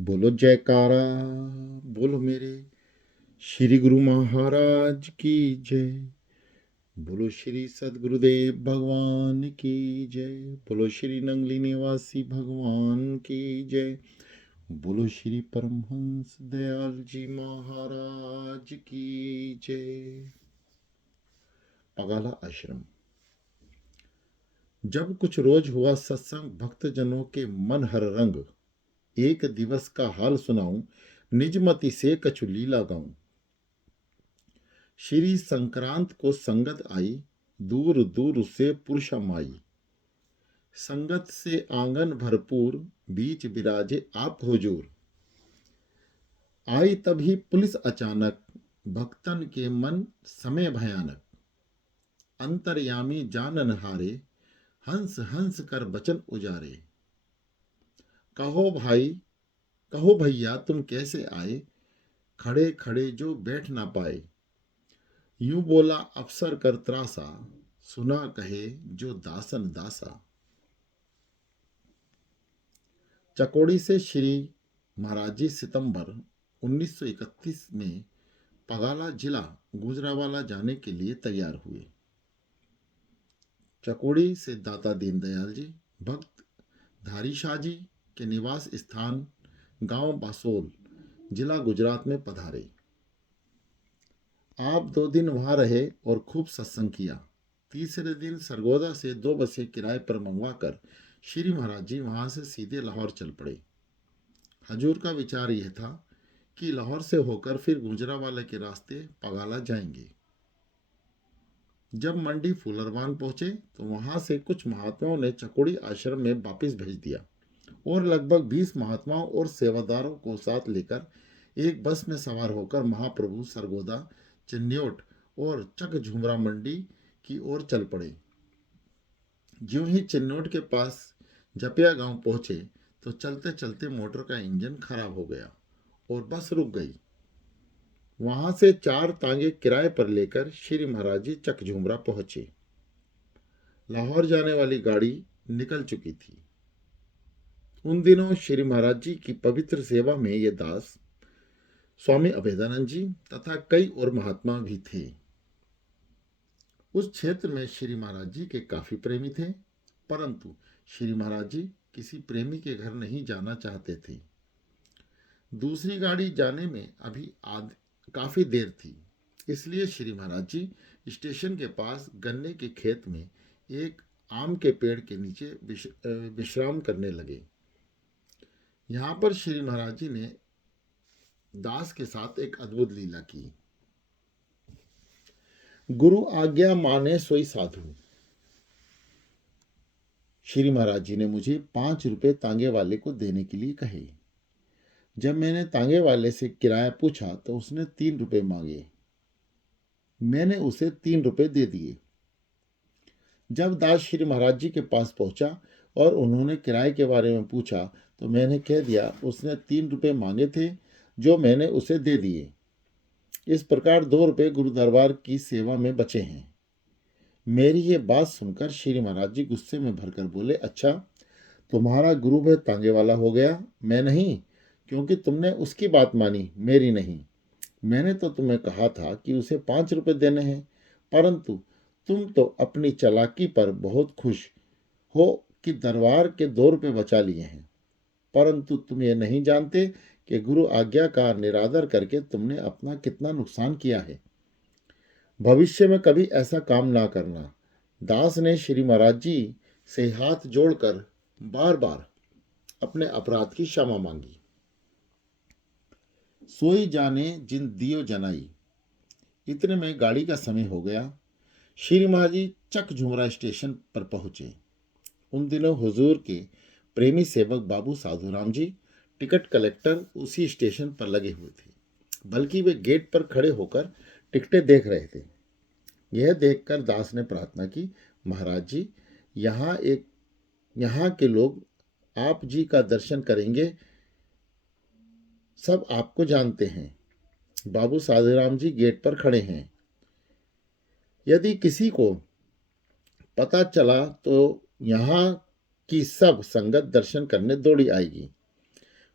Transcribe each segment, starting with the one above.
बोलो जयकारा, बोलो मेरे श्री गुरु महाराज की जय। बोलो श्री सदगुरुदेव भगवान की जय। बोलो श्री नंगली निवासी भगवान की जय। बोलो श्री परमहंस दयाल जी महाराज की जय। पगाला आश्रम। जब कुछ रोज हुआ सत्संग, भक्तजनों के मन हर रंग। एक दिवस का हाल सुनाऊं, निजमति से कछु लीला गाऊं। श्री संक्रांत को संगत आई, दूर दूर से पुरुष माई। संगत से आंगन भरपूर, बीच बिराजे आप हुजूर। आई तभी पुलिस अचानक, भक्तन के मन समय भयानक। अंतर्यामी जानन हारे, हंस हंस कर बचन उजारे। कहो भाई, कहो भैया तुम कैसे आए, खड़े खड़े जो बैठ ना पाए। यूं बोला अफसर कर त्रासा, सुना कहे जो दासन दासा। चकोड़ी से श्री महाराज जी सितंबर 1931 में पगाला जिला गुजरावाला जाने के लिए तैयार हुए। चकोड़ी से दाता दीनदयाल जी भक्त धारी शाह जी के निवास स्थान गांव बासोल, जिला गुजरात में पधारे। आप 2 दिन वहां रहे और खूब सत्संग किया। तीसरे दिन सरगोदा से 2 बसें किराए पर मंगवाकर श्री महाराज जी वहां से सीधे लाहौर चल पड़े। हजूर का विचार यह था कि लाहौर से होकर फिर गुजरावाला के रास्ते पगाला जाएंगे। जब मंडी फूलरवान पहुंचे तो वहां से कुछ महात्माओं ने चकोड़ी आश्रम में वापस भेज दिया और लगभग 20 महात्माओं और सेवादारों को साथ लेकर एक बस में सवार होकर महाप्रभु सरगोदा, चिन्योट और चक झुमरा मंडी की ओर चल पड़े। ज्यों ही चिन्नौट के पास जपिया गांव पहुंचे तो चलते चलते मोटर का इंजन खराब हो गया और बस रुक गई। वहां से 4 तांगे किराए पर लेकर श्री महाराज जी चक झुमरा पहुंचे। लाहौर जाने वाली गाड़ी निकल चुकी थी। उन दिनों श्री महाराज जी की पवित्र सेवा में ये दास स्वामी अभेदानंद जी तथा कई और महात्मा भी थे। उस क्षेत्र में श्री महाराज जी के काफी प्रेमी थे, परंतु श्री महाराज जी किसी प्रेमी के घर नहीं जाना चाहते थे। दूसरी गाड़ी जाने में अभी काफी देर थी, इसलिए श्री महाराज जी स्टेशन के पास गन्ने के खेत में एक आम के पेड़ के नीचे विश्राम करने लगे। यहाँ पर श्री महाराज जी ने दास के साथ एक अद्भुत लीला की। गुरु आज्ञा माने सोई साधु। श्री महाराज जी ने मुझे 5 रुपए तांगे वाले को देने के लिए कहे। जब मैंने तांगे वाले से किराया पूछा तो उसने 3 रुपए मांगे। मैंने उसे 3 रुपए दे दिए। जब दास श्री महाराज जी के पास पहुंचा और उन्होंने किराए के बारे में पूछा तो मैंने कह दिया उसने 3 रुपए मांगे थे, जो मैंने उसे दे दिए। इस प्रकार 2 रुपए गुरु दरबार की सेवा में बचे हैं। मेरी ये बात सुनकर श्री महाराज जी गुस्से में भरकर बोले, अच्छा तुम्हारा गुरु भाई तांगे वाला हो गया, मैं नहीं, क्योंकि तुमने उसकी बात मानी, मेरी नहीं। मैंने तो तुम्हें कहा था कि उसे 5 रुपए देने हैं, परंतु तुम तो अपनी चालाकी पर बहुत खुश हो कि दरबार के 2 रुपए बचा लिए हैं, परंतु तुम ये नहीं जानते कि गुरु आज्ञा का निरादर करके तुमने अपना कितना नुकसान किया है। भविष्य में कभी ऐसा काम ना करना। दास ने श्री महाराज जी से हाथ जोड़कर बार बार अपने अपराध की क्षमा मांगी। सोई जाने जिन दियो जनाई। इतने में गाड़ी का समय हो गया। श्री महाराज जी चक झुमरा स्टेशन पर पहुंचे। उन दिनों हुजूर के प्रेमी सेवक बाबू साधुराम जी टिकट कलेक्टर उसी स्टेशन पर लगे हुए थे, बल्कि वे गेट पर खड़े होकर टिकटें देख रहे थे। यह देखकर दास ने प्रार्थना की, महाराज जी यहाँ के लोग आप जी का दर्शन करेंगे, सब आपको जानते हैं। बाबू साधुराम जी गेट पर खड़े हैं। यदि किसी को पता चला तो यहाँ की सब संगत दर्शन करने दौड़ी आएगी,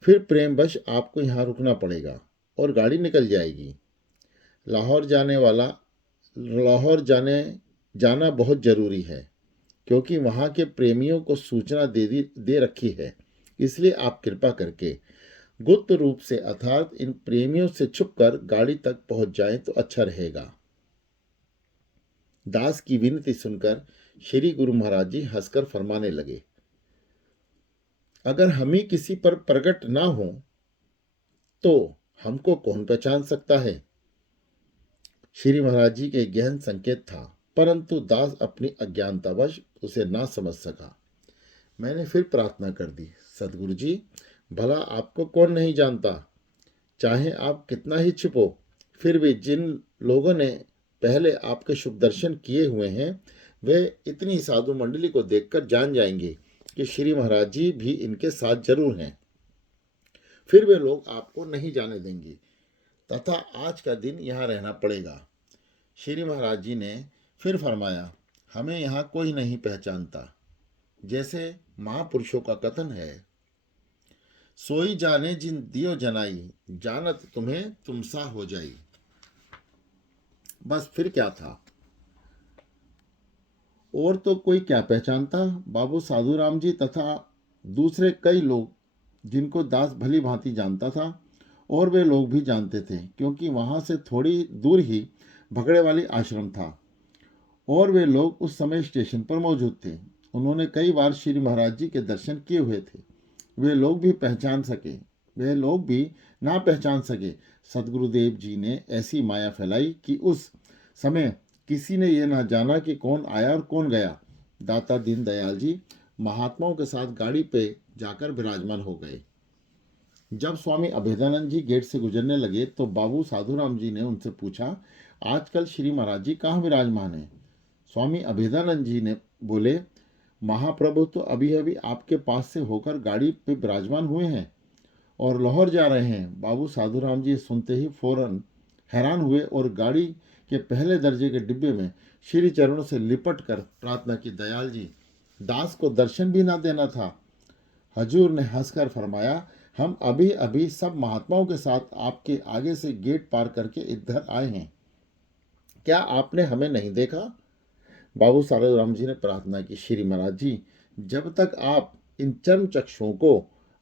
फिर प्रेमवश आपको यहाँ रुकना पड़ेगा और गाड़ी निकल जाएगी। लाहौर जाने वाला लाहौर जाना बहुत ज़रूरी है, क्योंकि वहाँ के प्रेमियों को सूचना दे रखी है। इसलिए आप कृपा करके गुप्त रूप से अर्थात इन प्रेमियों से छुपकर गाड़ी तक पहुँच जाएं तो अच्छा रहेगा। दास की विनती सुनकर श्री गुरु महाराज जी हंसकर फरमाने लगे, अगर हम ही किसी पर प्रकट ना हो तो हमको कौन पहचान सकता है। श्री महाराज जी के गहन संकेत था, परंतु दास अपनी अज्ञानतावश उसे ना समझ सका। मैंने फिर प्रार्थना कर दी, सदगुरु जी, भला आपको कौन नहीं जानता, चाहे आप कितना ही छिपो, फिर भी जिन लोगों ने पहले आपके शुभ दर्शन किए हुए हैं वे इतनी साधु मंडली को देखकर जान जाएंगे कि श्री महाराज जी भी इनके साथ जरूर हैं। फिर वे लोग आपको नहीं जाने देंगे तथा आज का दिन यहाँ रहना पड़ेगा। श्री महाराज जी ने फिर फरमाया, हमें यहाँ कोई नहीं पहचानता। जैसे महापुरुषों का कथन है, सोई जाने जिन दियो जनाई, जानत तुम्हें तुमसा हो जाई। बस फिर क्या था, और तो कोई क्या पहचानता। बाबू साधुराम जी तथा दूसरे कई लोग जिनको दास भली भांति जानता था और वे लोग भी जानते थे, क्योंकि वहाँ से थोड़ी दूर ही भगड़े वाली आश्रम था और वे लोग उस समय स्टेशन पर मौजूद थे। उन्होंने कई बार श्री महाराज जी के दर्शन किए हुए थे। वे लोग भी ना पहचान सके। सदगुरुदेव जी ने ऐसी माया फैलाई कि उस समय किसी ने यह ना जाना कि कौन आया और कौन गया। दाता दीनदयाल जी महात्माओं के साथ गाड़ी पे जाकर विराजमान हो गए। जब स्वामी अभेदानंद जी गेट से गुजरने लगे तो बाबू साधुराम जी ने उनसे पूछा, आजकल श्री महाराज जी कहाँ विराजमान हैं। स्वामी अभेदानंद जी ने बोले, महाप्रभु तो अभी अभी आपके पास से होकर गाड़ी पे विराजमान हुए हैं और लाहौर जा रहे हैं। बाबू साधुराम जी सुनते ही फौरन हैरान हुए और गाड़ी के पहले दर्जे के डिब्बे में श्री चरणों से लिपट कर प्रार्थना की, दयाल जी, दास को दर्शन भी ना देना था। हजूर ने हंसकर फरमाया, हम अभी अभी सब महात्माओं के साथ आपके आगे से गेट पार करके इधर आए हैं, क्या आपने हमें नहीं देखा। बाबू साधुराम जी ने प्रार्थना की, श्री महाराज जी, जब तक आप इन चर्म चक्षुओं को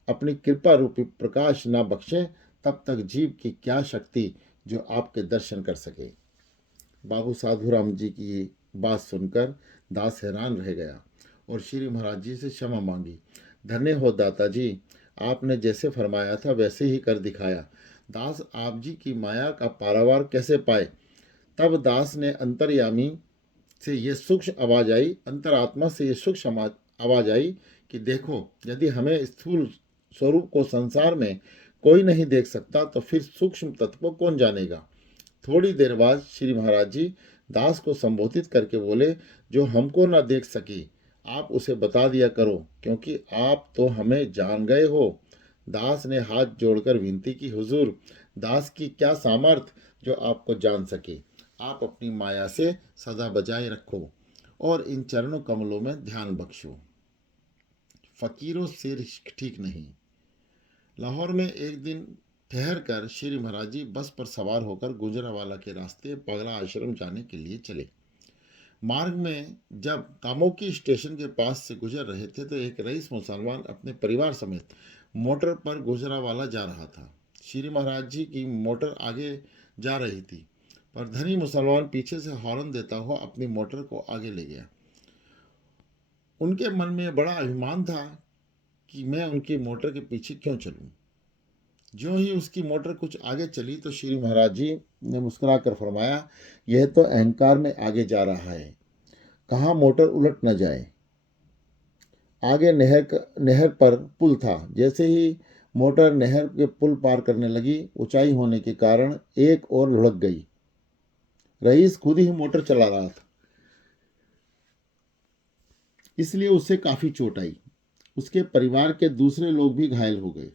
अपनी कृपा रूपी प्रकाश ना बख्शें तब तक जीव की क्या शक्ति जो आपके दर्शन कर सके। बाबू साधुराम जी की बात सुनकर दास हैरान रह गया और श्री महाराज जी से क्षमा मांगी। धन्य हो दाता जी, आपने जैसे फरमाया था वैसे ही कर दिखाया। दास आप जी की माया का पारावार कैसे पाए। तब दास ने अंतर्यामी से ये सूक्ष्म आवाज आई, अंतरात्मा से ये सूक्ष्म आवाज आई कि देखो, यदि हमें स्थूल स्वरूप को संसार में कोई नहीं देख सकता तो फिर सूक्ष्म तत्व को कौन जानेगा। थोड़ी देर बाद श्री महाराज जी दास को संबोधित करके बोले, जो हमको ना देख सकी आप उसे बता दिया करो, क्योंकि आप तो हमें जान गए हो। दास ने हाथ जोड़कर विनती की, हुजूर, दास की क्या सामर्थ जो आपको जान सके। आप अपनी माया से सदा बजाय रखो और इन चरणों कमलों में ध्यान बख्शो। फकीरों से रिश्क ठीक नहीं। लाहौर में एक दिन ठहर कर श्री महाराज जी बस पर सवार होकर गुजरावाला के रास्ते पगला आश्रम जाने के लिए चले। मार्ग में जब कामोकी स्टेशन के पास से गुजर रहे थे तो एक रईस मुसलमान अपने परिवार समेत मोटर पर गुजरावाला जा रहा था। श्री महाराज जी की मोटर आगे जा रही थी, पर धनी मुसलमान पीछे से हॉर्न देता हुआ अपनी मोटर को आगे ले गया। उनके मन में बड़ा अभिमान था कि मैं उनकी मोटर के पीछे क्यों चलूं। ज्यों ही उसकी मोटर कुछ आगे चली तो श्री महाराज जी ने मुस्कुराकर फरमाया, यह तो अहंकार में आगे जा रहा है, कहाँ मोटर उलट न जाए। आगे नहर पर पुल था। जैसे ही मोटर नहर के पुल पार करने लगी, ऊंचाई होने के कारण एक और लुढ़क गई। रईस खुद ही मोटर चला रहा था, इसलिए उसे काफी चोट आई। उसके परिवार के दूसरे लोग भी घायल हो गए।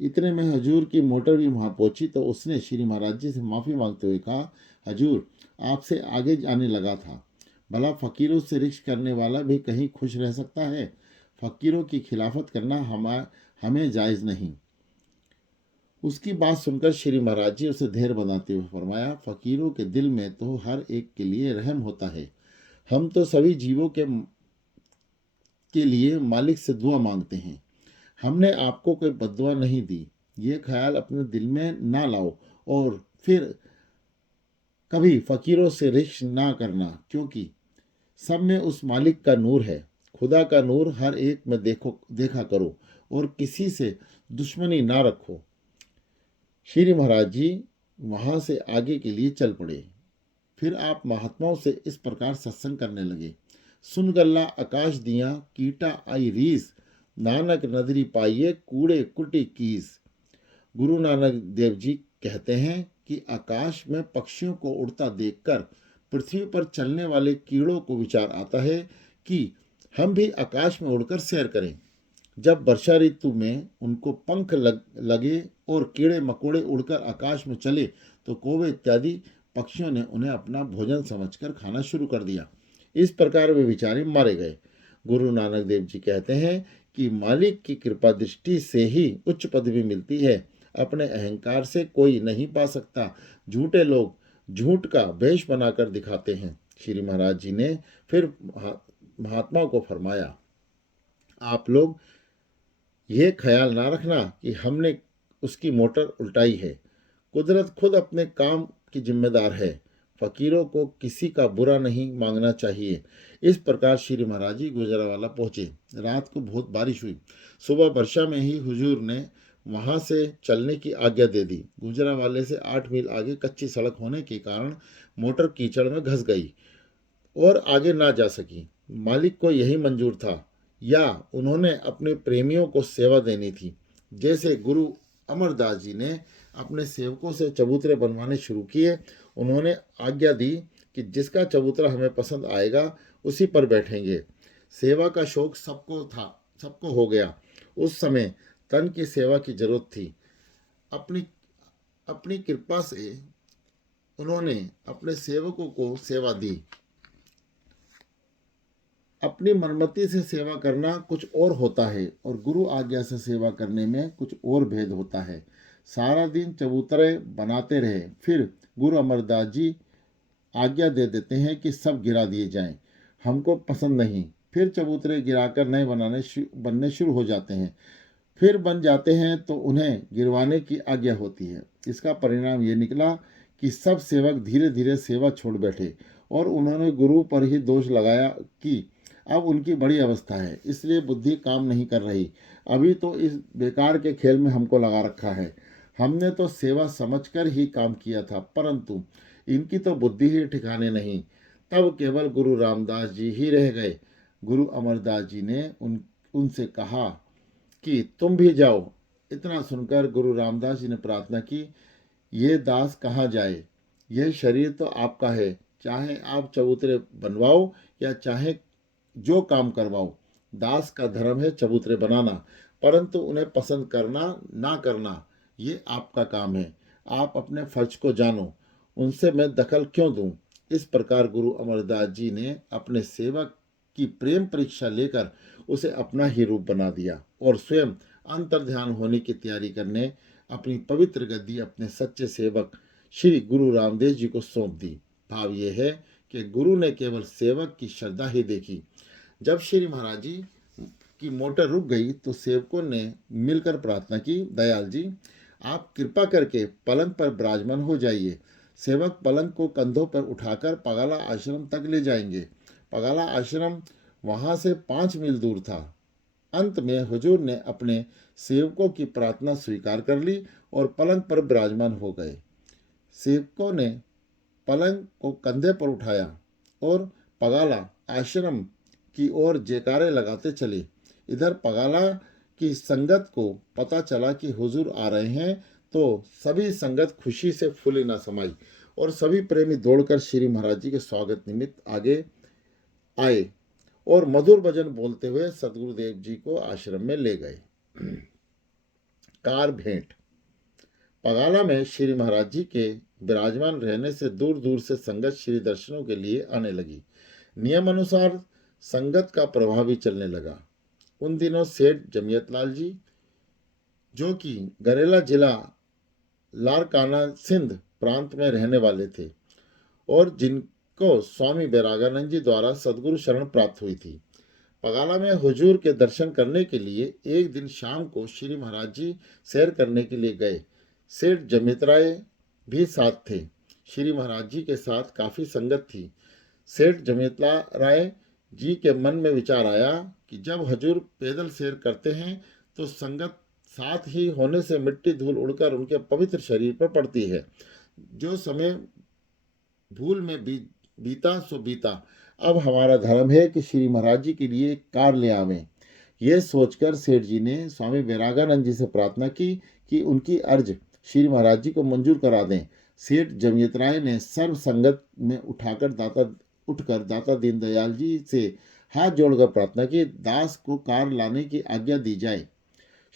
इतने में हजूर की मोटर भी वहां पहुंची तो उसने श्री महाराज जी से माफ़ी मांगते हुए कहा, हजूर, आपसे आगे जाने लगा था। भला फ़कीरों से रिक्श करने वाला भी कहीं खुश रह सकता है। फ़कीरों की खिलाफत करना हमें जायज़ नहीं। उसकी बात सुनकर श्री महाराज जी उसे धैर्य बनाते हुए फरमाया, फकीरों के दिल में तो हर एक के लिए रहम होता है। हम तो सभी जीवों के लिए मालिक से दुआ मांगते हैं। हमने आपको कोई बद्दुआ नहीं दी। ये ख्याल अपने दिल में ना लाओ और फिर कभी फकीरों से रिश्त ना करना, क्योंकि सब में उस मालिक का नूर है। खुदा का नूर हर एक में देखा करो और किसी से दुश्मनी ना रखो। श्री महाराज जी वहां से आगे के लिए चल पड़े। फिर आप महात्माओं से इस प्रकार सत्संग करने लगे। सुन गल्ला आकाश दिया कीटा आई रीस, नानक नदरी पाइये कूड़े कुटी कीस। गुरु नानक देव जी कहते हैं कि आकाश में पक्षियों को उड़ता देखकर पृथ्वी पर चलने वाले कीड़ों को विचार आता है कि हम भी आकाश में उड़कर सैर करें। जब वर्षा ऋतु में उनको पंख लगे और कीड़े मकोड़े उड़कर आकाश में चले तो कौवे इत्यादि पक्षियों ने उन्हें अपना भोजन समझकर खाना शुरू कर दिया। इस प्रकार वे बेचारे मारे गए। गुरु नानक देव जी कहते हैं कि मालिक की कृपा दृष्टि से ही उच्च पदवी मिलती है। अपने अहंकार से कोई नहीं पा सकता। झूठे लोग झूठ का वेश बनाकर दिखाते हैं। श्री महाराज जी ने फिर महात्माओं को फरमाया, आप लोग ये ख्याल ना रखना कि हमने उसकी मोटर उल्टाई है। कुदरत खुद अपने काम की जिम्मेदार है। फकीरों को किसी का बुरा नहीं मांगना चाहिए। इस प्रकार श्री महाराज जी गुजरावाला पहुंचे। रात को बहुत बारिश हुई। सुबह वर्षा में ही हुजूर ने वहां से चलने की आज्ञा दे दी। गुजरावाले से 8 मील आगे कच्ची सड़क होने के कारण मोटर कीचड़ में घस गई और आगे ना जा सकी। मालिक को यही मंजूर था, या उन्होंने अपने प्रेमियों को सेवा देनी थी। जैसे गुरु अमरदास जी ने अपने सेवकों से चबूतरे बनवाने शुरू किए। उन्होंने आज्ञा दी कि जिसका चबूतरा हमें पसंद आएगा उसी पर बैठेंगे। सेवा का शौक सबको हो गया। उस समय तन की सेवा की जरूरत थी। अपनी अपनी कृपा से उन्होंने अपने सेवकों को सेवा दी। अपनी मनमति से सेवा करना कुछ और होता है और गुरु आज्ञा से सेवा करने में कुछ और भेद होता है। सारा दिन चबूतरे बनाते रहे, फिर गुरु अमरदास जी आज्ञा दे देते हैं कि सब गिरा दिए जाएं। हमको पसंद नहीं। फिर चबूतरे गिराकर नए बनने शुरू हो जाते हैं। फिर बन जाते हैं तो उन्हें गिरवाने की आज्ञा होती है। इसका परिणाम ये निकला कि सब सेवक धीरे धीरे सेवा छोड़ बैठे और उन्होंने गुरु पर ही दोष लगाया कि अब उनकी बड़ी अवस्था है, इसलिए बुद्धि काम नहीं कर रही। अभी तो इस बेकार के खेल में हमको लगा रखा है। हमने तो सेवा समझकर ही काम किया था, परंतु इनकी तो बुद्धि ही ठिकाने नहीं। तब केवल गुरु रामदास जी ही रह गए। गुरु अमरदास जी ने उनसे कहा कि तुम भी जाओ। इतना सुनकर गुरु रामदास जी ने प्रार्थना की, ये दास कहाँ जाए? यह शरीर तो आपका है, चाहे आप चबूतरे बनवाओ या चाहे जो काम करवाओ। दास का धर्म है चबूतरे बनाना, परंतु उन्हें पसंद करना ना करना ये आपका काम है। आप अपने फर्ज को जानो, उनसे मैं दखल क्यों दूं? इस प्रकार गुरु अमरदास जी ने अपने सेवक की प्रेम परीक्षा लेकर उसे अपना ही रूप बना दिया और स्वयं अंतर्ध्यान होने की तैयारी करने अपनी पवित्र गद्दी अपने सच्चे सेवक श्री गुरु रामदेव जी को सौंप दी। भाव यह है कि गुरु ने केवल सेवक की श्रद्धा ही देखी। जब श्री महाराज जी की मोटर रुक गई तो सेवकों ने मिलकर प्रार्थना की, दयाल जी आप कृपा करके पलंग पर विराजमान हो जाइए। सेवक पलंग को कंधों पर उठाकर पगाला आश्रम तक ले जाएंगे। पगाला आश्रम वहां से 5 मील दूर था। अंत में हुजूर ने अपने सेवकों की प्रार्थना स्वीकार कर ली और पलंग पर विराजमान हो गए। सेवकों ने पलंग को कंधे पर उठाया और पगाला आश्रम की ओर जयकारे लगाते चले। इधर पगाला की संगत को पता चला कि हुजूर आ रहे हैं तो सभी संगत खुशी से फूली न समाई और सभी प्रेमी दौड़कर श्री महाराज जी के स्वागत निमित्त आगे आए और मधुर भजन बोलते हुए सदगुरुदेव जी को आश्रम में ले गए। कार भेंट। पगाला में श्री महाराज जी के विराजमान रहने से दूर दूर से संगत श्री दर्शनों के लिए आने लगी। नियम अनुसार संगत का प्रभाव भी चलने लगा। उन दिनों सेठ जमियत लाल जी, जो कि गरेला जिला लारकाना सिंध प्रांत में रहने वाले थे और जिनको स्वामी बैरागानंद जी द्वारा सदगुरु शरण प्राप्त हुई थी। पगाला में हुजूर के दर्शन करने के लिए एक दिन शाम को श्री महाराज जी सैर करने के लिए गए। सेठ जमित राय भी साथ थे। श्री महाराज जी के साथ काफ़ी संगत थी। सेठ जमितला राय जी के मन में विचार आया कि जब हजूर पैदल सैर करते हैं तो संगत साथ ही होने से मिट्टी धूल उड़कर उनके पवित्र शरीर पर पड़ती है। जो समय भूल में बीता सो बीता। अब हमारा धर्म है कि श्री महाराज जी के लिए एक कार ले आवें। यह सोचकर सेठ जी ने स्वामी वैरागानंद जी से प्रार्थना की कि उनकी अर्ज श्री महाराज जी को मंजूर करा दें। सेठ जमियत राय ने सर्व संगत में उठकर दाता दीनदयाल जी से हाथ जोड़कर प्रार्थना की, दास को कार लाने की आज्ञा दी जाए।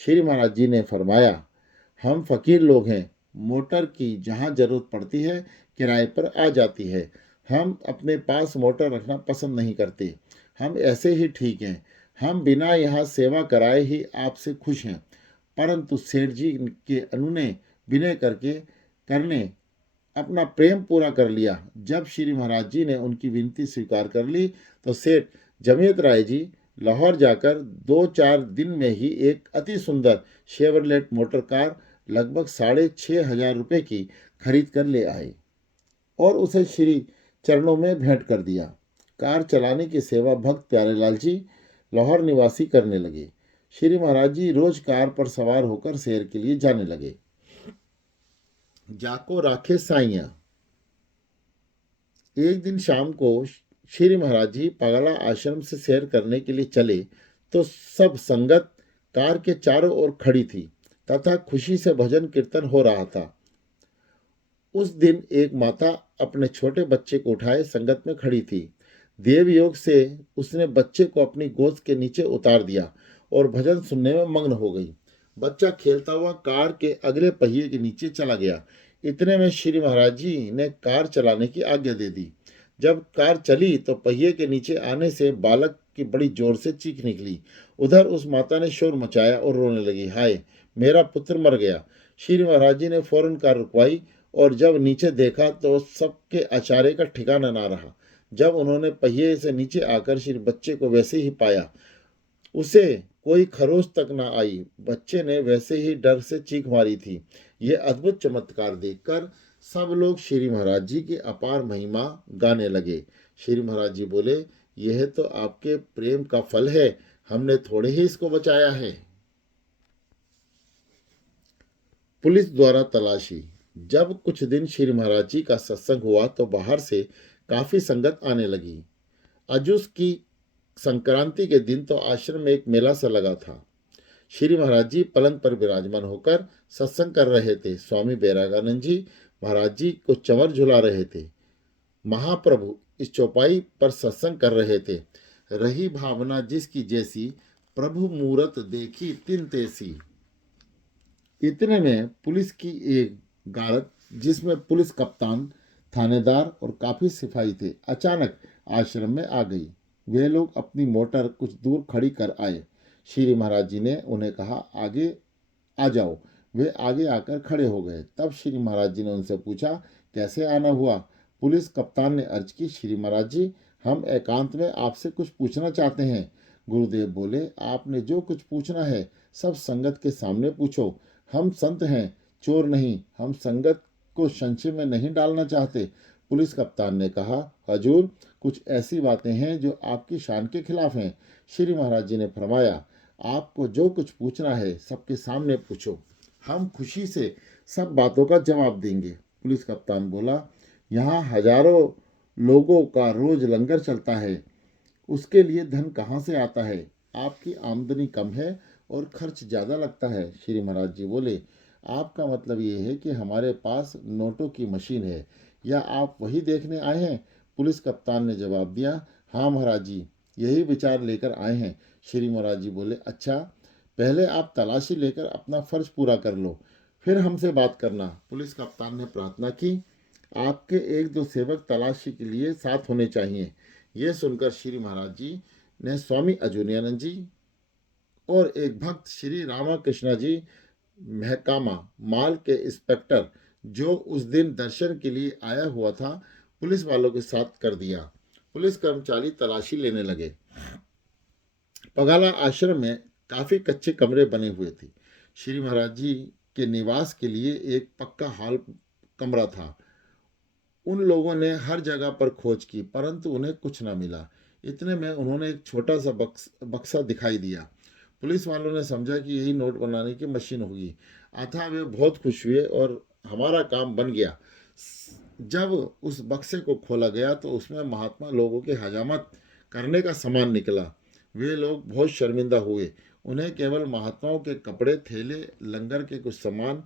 श्री महाराज जी ने फरमाया, हम फकीर लोग हैं, मोटर की जहाँ जरूरत पड़ती है किराए पर आ जाती है। हम अपने पास मोटर रखना पसंद नहीं करते। हम ऐसे ही ठीक हैं। हम बिना यहाँ सेवा कराए ही आपसे खुश हैं। परंतु सेठ जी के अनुनय विनय करने अपना प्रेम पूरा कर लिया। जब श्री महाराज जी ने उनकी विनती स्वीकार कर ली तो सेठ जमियत राय जी लाहौर जाकर 2-4 दिन में ही एक अति सुंदर शेवरलेट मोटर कार लगभग 6,500 रुपये की खरीद कर ले आए और उसे श्री चरणों में भेंट कर दिया। कार चलाने की सेवा भक्त प्यारेलाल जी लाहौर निवासी करने लगे। श्री महाराज जी रोज कार पर सवार होकर सैर के लिए जाने लगे। जाको राखे साइया। एक दिन शाम को श्री महाराज जी पगला आश्रम से सैर करने के लिए चले तो सब संगत कार के चारों ओर खड़ी थी तथा खुशी से भजन कीर्तन हो रहा था। उस दिन एक माता अपने छोटे बच्चे को उठाए संगत में खड़ी थी। देव योग से उसने बच्चे को अपनी गोद के नीचे उतार दिया और भजन सुनने में मग्न हो गई। बच्चा खेलता हुआ कार के अगले पहिए के नीचे चला गया। इतने में श्री महाराज जी ने कार चलाने की आज्ञा दे दी। जब कार चली तो पहिए के नीचे आने से बालक की बड़ी जोर से चीख निकली। उधर उस माता ने शोर मचाया और रोने लगी, हाय मेरा पुत्र मर गया। श्री महाराज जी ने फौरन कार रुकवाई और जब नीचे देखा तो सबके आचार्य का ठिकाना ना रहा। जब उन्होंने पहिए से नीचे आकर श्री बच्चे को वैसे ही पाया, उसे कोई खरोच तक ना आई। बच्चे ने वैसे ही डर से चीख मारी थी। यह अद्भुत चमत्कार देखकर सब लोग श्री महाराज जी की अपार महिमा गाने लगे। श्री महाराज जी बोले, यह तो आपके प्रेम का फल है, हमने थोड़े ही इसको बचाया है। पुलिस द्वारा तलाशी। जब कुछ दिन श्री महाराज जी का सत्संग हुआ तो बाहर से काफी संगत आने लगी। अजुस की संक्रांति के दिन तो आश्रम में एक मेला सा लगा था। श्री महाराज जी पलंग पर विराजमान होकर सत्संग कर रहे थे। स्वामी बैरागानंद जी महाराज जी को चंवर झुला रहे थे। महाप्रभु इस चौपाई पर सत्संग कर रहे थे। रही भावना जिसकी जैसी, प्रभु मूरत देखी तिन तैसी। इतने में पुलिस की एक गारद जिसमें पुलिस कप्तान, थानेदार और काफी सिपाही थे, अचानक आश्रम में आ गई। वे लोग अपनी मोटर कुछ दूर खड़ी कर आए। श्री महाराज जी ने उन्हें कहा, आगे आ जाओ। वे आगे आकर खड़े हो गए। तब श्री महाराज जी ने उनसे पूछा, कैसे आना हुआ। पुलिस कप्तान ने अर्ज की, श्री महाराज जी हम एकांत में आपसे कुछ पूछना चाहते हैं। गुरुदेव बोले, आपने जो कुछ पूछना है सब संगत के सामने पूछो। हम संत हैं, चोर नहीं। हम संगत को संशय में नहीं डालना चाहते। पुलिस कप्तान ने कहा, हजूर कुछ ऐसी बातें हैं जो आपकी शान के खिलाफ हैं। श्री महाराज जी ने फरमाया, आपको जो कुछ पूछना है सबके सामने पूछो, हम खुशी से सब बातों का जवाब देंगे। पुलिस कप्तान बोला, यहाँ हजारों लोगों का रोज लंगर चलता है, उसके लिए धन कहाँ से आता है। आपकी आमदनी कम है और खर्च ज़्यादा लगता है। श्री महाराज जी बोले, आपका मतलब ये है कि हमारे पास नोटों की मशीन है, या आप वही देखने आए हैं। पुलिस कप्तान ने जवाब दिया, हाँ महाराज जी, यही विचार लेकर आए हैं। श्री महाराज जी बोले, अच्छा पहले आप तलाशी लेकर अपना फर्ज पूरा कर लो, फिर हमसे बात करना। पुलिस कप्तान ने प्रार्थना की, आपके 1-2 सेवक तलाशी के लिए साथ होने चाहिए। ये सुनकर श्री महाराज जी ने स्वामी अजूनियानंद जी और एक भक्त श्री रामाकृष्ण जी महकामा माल के इंस्पेक्टर जो उस दिन दर्शन के लिए आया हुआ था पुलिस वालों के साथ कर दिया। पुलिस कर्मचारी तलाशी लेने लगे। पगाला आश्रम में काफी कच्चे कमरे बने हुए थे। श्री महाराज जी के निवास के लिए एक पक्का हॉल कमरा था। उन लोगों ने हर जगह पर खोज की परंतु उन्हें कुछ न मिला। इतने में उन्होंने एक छोटा सा बक्सा दिखाई दिया। पुलिस वालों ने समझा कि यही नोट बनाने की मशीन होगी। अतः वे बहुत खुश हुए और हमारा काम बन गया। जब उस बक्से को खोला गया तो उसमें महात्मा लोगों के हजामत करने का सामान निकला। वे लोग बहुत शर्मिंदा हुए। उन्हें केवल महात्माओं के कपड़े, थैले, लंगर के कुछ सामान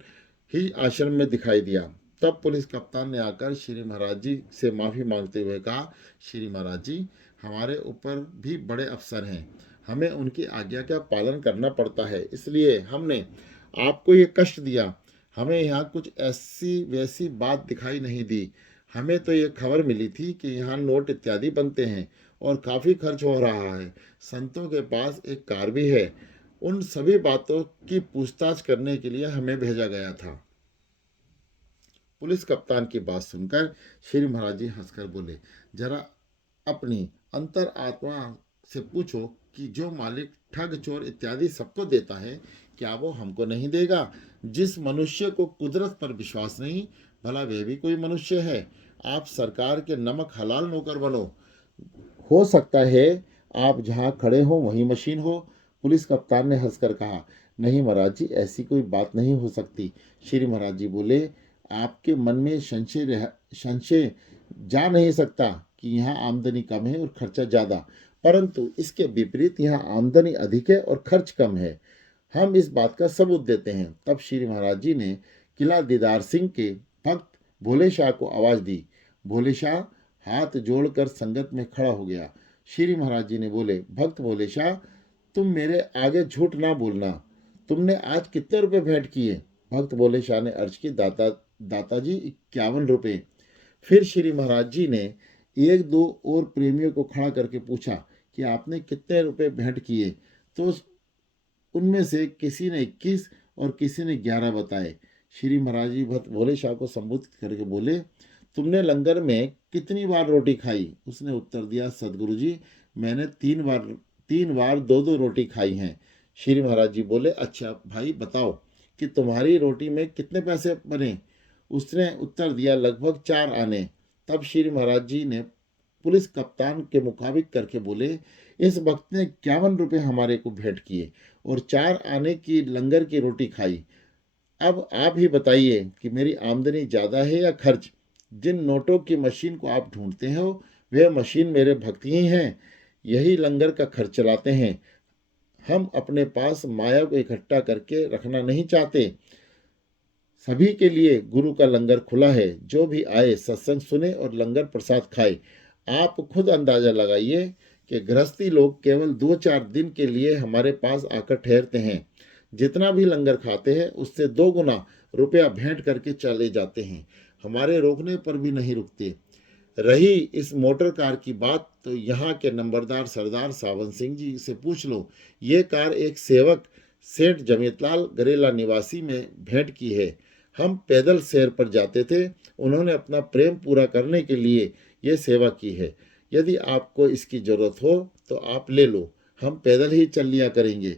ही आश्रम में दिखाई दिया। तब पुलिस कप्तान ने आकर श्री महाराज जी से माफ़ी मांगते हुए कहा, श्री महाराज जी, हमारे ऊपर भी बड़े अफसर हैं, हमें उनकी आज्ञा का पालन करना पड़ता है, इसलिए हमने आपको ये कष्ट दिया। हमें यहाँ कुछ ऐसी वैसी बात दिखाई नहीं दी। हमें तो ये खबर मिली थी कि यहाँ नोट इत्यादि बनते हैं और काफ़ी खर्च हो रहा है। संतों के पास एक कार भी है। उन सभी बातों की पूछताछ करने के लिए हमें भेजा गया था। पुलिस कप्तान की बात सुनकर श्री महाराज जी हंसकर बोले, जरा अपनी अंतर आत्मा से पूछो कि जो मालिक ठग, चोर इत्यादि सबको देता है, क्या वो हमको नहीं देगा? जिस मनुष्य को कुदरत पर विश्वास नहीं, भला वे भी कोई मनुष्य है? आप सरकार के नमक हलाल नौकर बनो। हो सकता है आप जहाँ खड़े हो वहीं मशीन हो। पुलिस कप्तान ने हंसकर कहा, नहीं महाराज जी, ऐसी कोई बात नहीं हो सकती। श्री महाराज जी बोले, आपके मन में संशय जा नहीं सकता कि यहाँ आमदनी कम है और खर्चा ज़्यादा, परंतु इसके विपरीत यहाँ आमदनी अधिक है और खर्च कम है। हम इस बात का सबूत देते हैं। तब श्री महाराज जी ने किला दीदार सिंह के भक्त भोले शाह को आवाज़ दी। भोले शाह हाथ जोड़कर संगत में खड़ा हो गया। श्री महाराज जी ने बोले, भक्त भोले शाह, तुम मेरे आगे झूठ ना बोलना। तुमने आज कितने रुपए भेंट किए? भक्त भोले शाह ने अर्ज की, दाताजी 51 रुपये। फिर श्री महाराज जी ने एक दो और प्रेमियों को खड़ा करके पूछा कि आपने कितने रुपए भेंट किए? तो उनमें से किसी ने 21 और किसी ने 11 बताए। श्री महाराज जी भक्त भोले शाह को संबोधित करके बोले, तुमने लंगर में कितनी बार रोटी खाई? उसने उत्तर दिया, सदगुरु जी, मैंने 3 बार 2-2 रोटी खाई हैं। श्री महाराज जी बोले, अच्छा भाई बताओ कि तुम्हारी रोटी में कितने पैसे बने? उसने उत्तर दिया, लगभग 4 आने। तब श्री महाराज जी ने पुलिस कप्तान के मुताबिक करके बोले, इस वक्त ने 51 रुपये हमारे को भेंट किए और 4 आने की लंगर की रोटी खाई। अब आप ही बताइए कि मेरी आमदनी ज़्यादा है या खर्च? जिन नोटों की मशीन को आप ढूंढते हो वे मशीन मेरे भक्त ही हैं, यही लंगर का खर्च चलाते हैं। हम अपने पास माया को इकट्ठा करके रखना नहीं चाहते। सभी के लिए गुरु का लंगर खुला है, जो भी आए सत्संग सुने और लंगर प्रसाद खाए। आप खुद अंदाजा लगाइए कि गृहस्थी लोग केवल 2-4 दिन के लिए हमारे पास आकर ठहरते हैं। जितना भी लंगर खाते हैं उससे 2 गुना रुपया भेंट करके चले जाते हैं। हमारे रोकने पर भी नहीं रुकते। रही इस मोटर कार की बात तो यहाँ के नंबरदार सरदार सावन सिंह जी से पूछ लो। ये कार एक सेवक सेठ जमियतलाल गरेला निवासी में भेंट की है। हम पैदल सैर पर जाते थे, उन्होंने अपना प्रेम पूरा करने के लिए ये सेवा की है। यदि आपको इसकी ज़रूरत हो तो आप ले लो, हम पैदल ही चल लिया करेंगे।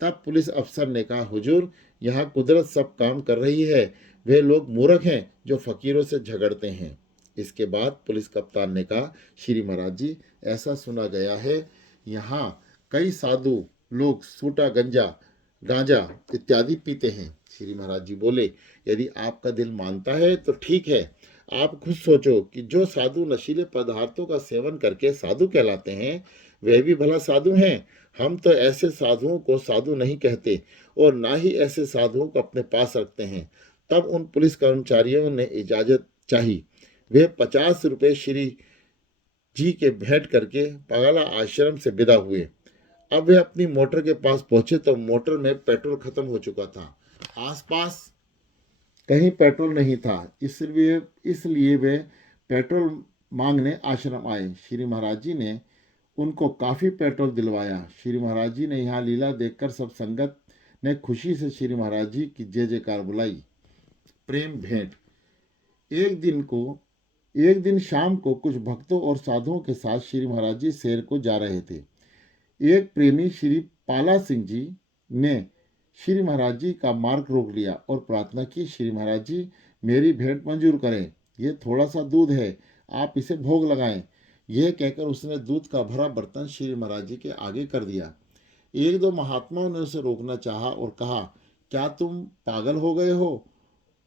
तब पुलिस अफसर ने कहा, हुजूर, यहाँ कुदरत सब काम कर रही है, वे लोग मूर्ख हैं जो फकीरों से झगड़ते हैं। इसके बाद पुलिस कप्तान ने कहा, श्री महाराज जी, ऐसा सुना गया है यहाँ कई साधु लोग सूटा गांजा इत्यादि पीते हैं। श्री महाराज जी बोले, यदि आपका दिल मानता है तो ठीक है। आप खुद सोचो कि जो साधु नशीले पदार्थों का सेवन करके साधु कहलाते हैं वे भी भला साधु हैं? हम तो ऐसे साधुओं को साधु नहीं कहते और ना ही ऐसे साधुओं को अपने पास रखते हैं। तब उन पुलिस कर्मचारियों ने इजाजत चाही। वे 50 रुपये श्री जी के भेंट करके पगाला आश्रम से विदा हुए। अब वे अपनी मोटर के पास पहुंचे तो मोटर में पेट्रोल खत्म हो चुका था। आसपास कहीं पेट्रोल नहीं था, इसलिए वे पेट्रोल मांगने आश्रम आए। श्री महाराज जी ने उनको काफ़ी पेट्रोल दिलवाया। श्री महाराज जी ने यहाँ लीला देखकर सब संगत ने खुशी से श्री महाराज जी की जय जयकार बुलाई। प्रेम भेंट। एक दिन को एक दिन शाम को कुछ भक्तों और साधुओं के साथ श्री महाराज जी शहर को जा रहे थे। एक प्रेमी श्री पाला सिंह जी ने श्री महाराज जी का मार्ग रोक लिया और प्रार्थना की, श्री महाराज जी मेरी भेंट मंजूर करें, ये थोड़ा सा दूध है, आप इसे भोग लगाएं। यह कहकर उसने दूध का भरा बर्तन श्री महाराज जी के आगे कर दिया। एक दो महात्माओं ने उसे रोकना चाहा और कहा, क्या तुम पागल हो गए हो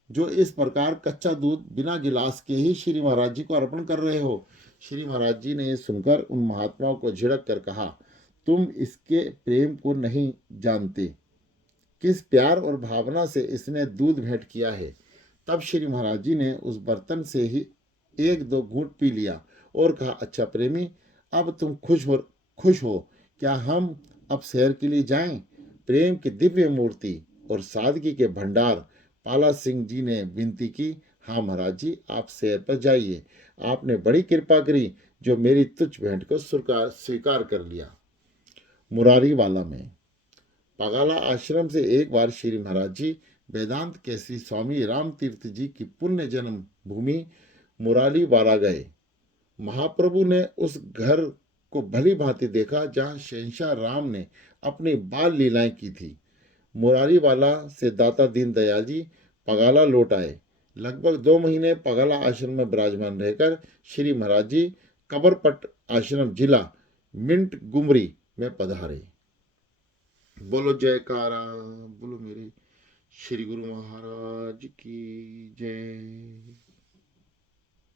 जो इस प्रकार कच्चा दूध बिना गिलास के ही श्री महाराज जी को अर्पण कर रहे हो। श्री महाराज जी ने यह सुनकर उन महात्माओं को झिड़क कर कहा, तुम इसके प्रेम को नहीं जानते, किस प्यार और भावना से इसने दूध भेंट किया है। तब श्री महाराज जी ने उस बर्तन से ही एक दो घूंट पी लिया और कहा, अच्छा प्रेमी, अब तुम खुश हो, क्या हम अब शहर के लिए जाएं? प्रेम की दिव्य मूर्ति और सादगी के भंडार पाला सिंह जी ने विनती की, हाँ महाराज जी, आप शहर पर जाइए, आपने बड़ी कृपा करी जो मेरी तुच्छ भेंट को स्वीकार कर लिया। मुरारी वाला में। पगाला आश्रम से एक बार श्री महाराज जी वेदांत केसरी स्वामी राम तीर्थ जी की पुण्य जन्म भूमि मुरारी वाला गए। महाप्रभु ने उस घर को भली भांति देखा जहाँ शहंशाह राम ने अपनी बाल लीलाएं की थी। मुरारी वाला से दाता दीन दयाल जी पगाला लौट आए। लगभग 2 महीने पगाला आश्रम में विराजमान रहकर श्री महाराज जी कबरपट आश्रम जिला मिंट गुमरी में पधारे। बोलो जयकारा, बोलो मेरे श्री गुरु महाराज की जय।